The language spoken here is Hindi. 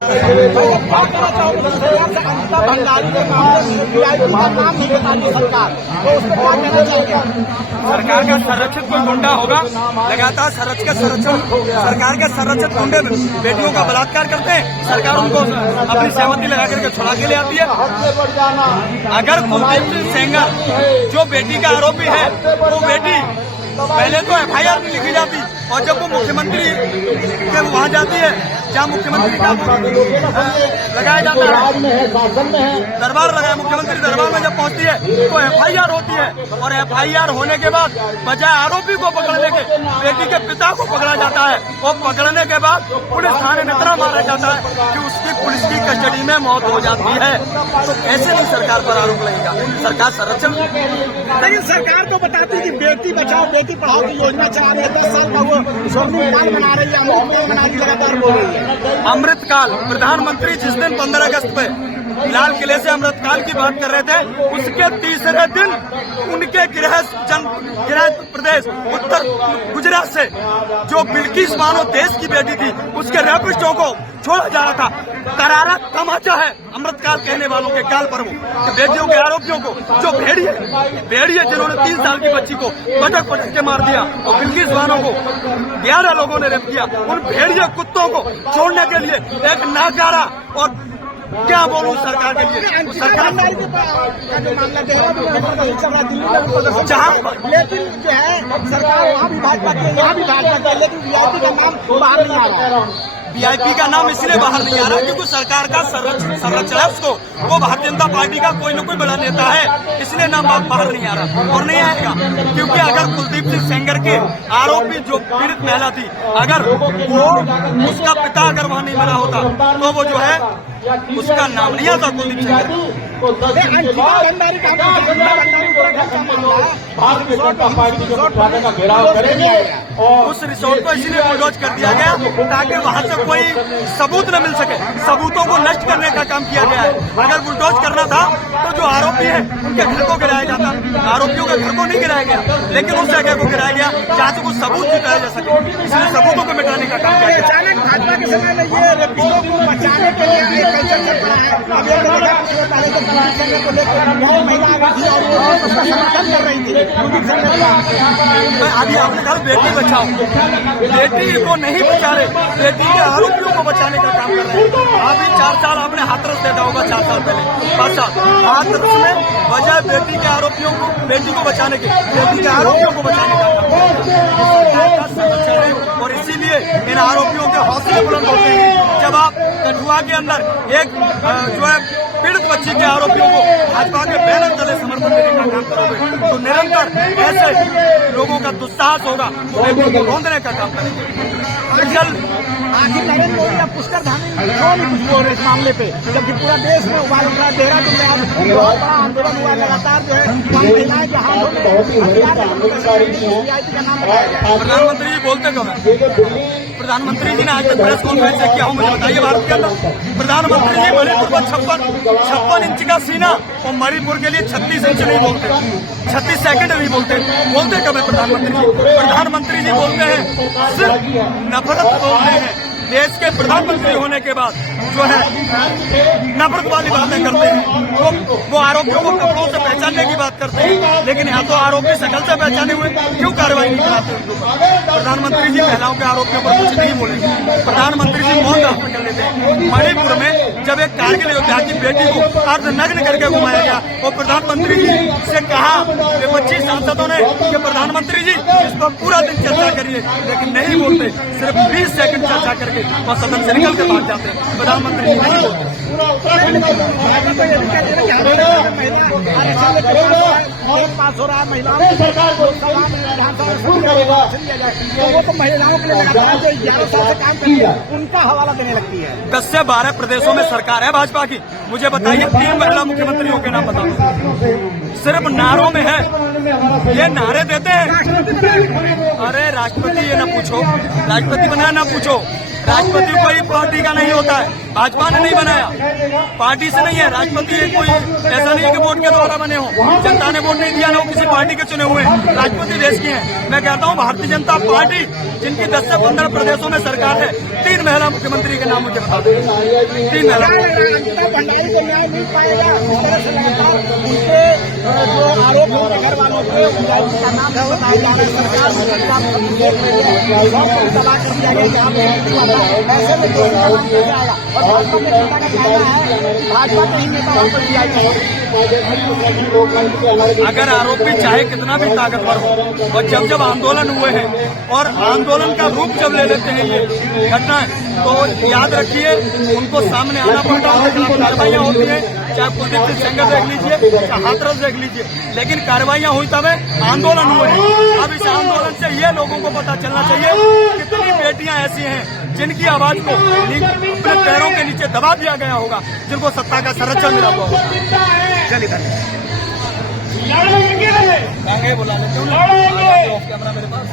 सरकार का संरक्षित कोई गुंडा होगा, लगातार सरकार के संरक्षित गुंडे बेटियों का बलात्कार करते हैं, सरकार उनको अपनी सहमति लगा करके छुड़ा के ले आती है। अगर कुलदीप सिंह सेंगर जो बेटी का आरोपी है, वो बेटी पहले तो FIR भी लिखी जाती, और जब वो मुख्यमंत्री के वहाँ जाती है जहाँ मुख्यमंत्री का लगाया जाता है, दरबार लगाया, मुख्यमंत्री दरबार में जब पहुंचती है तो FIR होती है, और FIR होने के बाद बजाय आरोपी को पकड़ने के बेटी के पिता को पकड़ा जाता है, और पकड़ने के बाद पुलिस थाने में इतना मारा जाता है कि उसकी पुलिस की कस्टडी में मौत हो जाती है। तो कैसे नहीं सरकार पर आरोप लगेगा? सरकार संरक्षण, लेकिन सरकार तो बताती कि बेटी बचाओ बेटी पढ़ाओ की योजना चला रही है, 10 साल का वो स्वर्णिमकाल बना रही है, लगातार बोल रही है। अमृतकाल प्रधानमंत्री जिस दिन 15 अगस्त पे लाल किले से अमृतकाल की बात कर रहे थे, उसके तीसरे दिन उनके गृह प्रदेश उत्तर गुजरात से जो बिल्किस बानो देश की बेटी थी, उसके रैपिस्टों को छोड़ा जा रहा था। करारा तमाचा है अमृतकाल कहने वालों के गाल पर वो बेटियों के आरोपियों को, जो भेड़िए जिन्होंने 3 साल की बच्ची को पटक के मार दिया, और बिल्किस बानो को 11 लोगों ने रेप किया। उन भेड़िए कुत्तों को छोड़ने के लिए एक नाकारा, और क्या बोलूं सरकार के लिए, सरकार जहाँ लेकिन जो है सरकार वहाँ भी भाजपा की, यहाँ भी भाजपा की, लेकिन VIP का नाम बाहर नहीं आ रहा। VIP का नाम इसलिए बाहर नहीं आ रहा क्योंकि सरकार का संरक्षक को वो भारतीय जनता पार्टी का कोई न कोई बड़ा नेता है, इसलिए नाम बाहर नहीं आ रहा, और नहीं आएगा। क्योंकि अगर कुलदीप सिंह सेंगर के आरोपी जो पीड़ित महिला थी, अगर वो उसका पिता अगर वहाँ नहीं मिला होता तो वो जो है उसका नाम नहीं आता कुलदीप सेंगर। उस रिसोर्ट को इसीलिए बुलडोज कर दिया गया ताकि वहाँ से कोई सबूत न मिल सके, सबूतों को नष्ट करने का काम किया गया है। अगर बुलडोज करना था तो जो आरोपी है उनके घर को गिराया जाता, आरोपियों के घर को नहीं गिराया गया, लेकिन उस जगह को गिराया गया जहाँ से कुछ सबूत जुटाया जा सके, इसलिए सबूतों को मिटाने का काम किया गया। अचानक भाजपा के समय में ये रेपिस्टों को बचाने के लिए कल्चर चल रहा है। अब ये पहले तो को लेकर महिला थी और उसका समर्थन कर रही थी। अभी आपने कहा बेटी बचाओ, बेटी को नहीं बचा रहे, बेटी के आरोपियों को बचाने का काम कर रहे हैं। अभी 4 साल आपने हाथरस देखा होगा, 4 साल पहले 5 साल हाथरस में बजाय बेटी के आरोपियों को, बेटी को बचाने के, बेटी के आरोपियों को बचाने का काम, और इसीलिए इन आरोपियों के हौसले बुलंद होते हैं। जब आप कठुआ के अंदर एक जो है पीड़ित बच्ची के आरोपियों को भाजपा के बैनर तले समर्थन देने का काम करोगे तो निरंतर ऐसे लोगों का दुस्साहस होगा, बेटियों को रोंदने का काम करेंगे। आखिर नरेंद्र मोदी या पुष्कर धामी क्यों नहीं कुछ बोल रहे इस मामले पे, जबकि पूरा देश में उबाल उठा, देहरादून में बहुत बड़ा आंदोलन हुआ, लगातार जो है महिलाएं के हाथों में VIP का नाम बताया गया। प्रधानमंत्री जी बोलते कब है? प्रधानमंत्री जी ने आज तक प्रेस कॉन्फ्रेंस से किया हूँ, मुझे बताइए भारत के अंदर प्रधानमंत्री जी मणिपुर पर 56 इंच का सीना, और मणिपुर के लिए 36 इंच नहीं बोलते, 36 सेकंड नहीं बोलते कब है प्रधानमंत्री जी? प्रधानमंत्री जी बोलते हैं सिर्फ नफरत बोलते हैं। देश के प्रधानमंत्री होने के बाद जो है नफरत वाली बातें करते हैं, वो आरोपियों को कपड़ों से पहचानने की बात करते हैं, लेकिन यहाँ तो आरोपी शकल से पहचाने हुए, क्यों कार्रवाई नहीं कराते उनको? प्रधानमंत्री जी महिलाओं के आरोपियों पर कुछ नहीं बोलेंगे, प्रधानमंत्री जी मौन धारण कर लेते हैं। मणिपुर में जब एक कारगिल योद्धा की बेटी को अर्धनग्न करके घुमाया गया, और प्रधानमंत्री जी से कहा 25 सांसदों ने कि प्रधानमंत्री जी इस पर पूरा दिन चर्चा करिए, लेकिन नहीं बोलते, सिर्फ 20 सेकंड चर्चा करके और सदन से निकल के भाग जाते हैं। प्रधानमंत्री जी नहीं बोलते। पास हो रहा है, महिलाओं को वो तो महिलाओं के लिए 11 साल से काम करती है, उनका हवाला देने लगती है। 10 से 12 प्रदेशों में सरकार है भाजपा की। मुझे बताइए 3 महिला मुख्यमंत्रियों के नाम बताओ। सिर्फ नारों में है, ये नारे देते हैं। अरे राष्ट्रपति ये ना पूछो, राष्ट्रपति बनाया ना पूछो। राष्ट्रपति कोई पार्टी का नहीं होता है, भाजपा ने नहीं बनाया, पार्टी से नहीं है। राष्ट्रपति कोई ऐसा नहीं है कि वोट के द्वारा बने हो, जनता ने वोट नहीं दिया ना, वो किसी पार्टी के चुने हुए हैं। राष्ट्रपति देश के हैं। मैं कहता हूँ भारतीय जनता पार्टी, जिनकी 10 से 15 प्रदेशों में सरकार है, 3 महिला मुख्यमंत्री के नाम मुझे बता दें। 3 महिला भंडारी को न्याय मिल पाएगा? इस तरह से लगातार उनके जो आरोप है उनके घर वालों के उनका नाम है बताया जा रहा है। सरकार तबाह कर दिया गया, यहाँ पे ऐसे में दोषी का नाम कैसे आएगा? और भाजपा के नेता का कहना है कि भाजपा के ही नेता वहाँ पर दिया जाए। अगर आरोपी चाहे कितना भी ताकतवर हो, और जब आंदोलन हुए हैं और आंदोलन का रूप जब ले लेते हैं ये घटनाएं, तो याद रखिए उनको सामने आना पड़ता है, उनके खिलाफ कार्रवाइयां होती हैं। चाहे कुलदीप सिंह सेंगर देख लीजिए, चाहे हाथरस देख लीजिए, लेकिन कार्रवाइयां हुई तब आंदोलन हुए हैं। अब इस आंदोलन से ये लोगों को पता चलना चाहिए कितनी बेटियां ऐसी हैं जिनकी आवाज को अपने पैरों के नीचे दबा दिया गया होगा, जिनको सत्ता का संरक्षण मिला हुआ होगा। चलिए बोला कैमरा मेरे पास।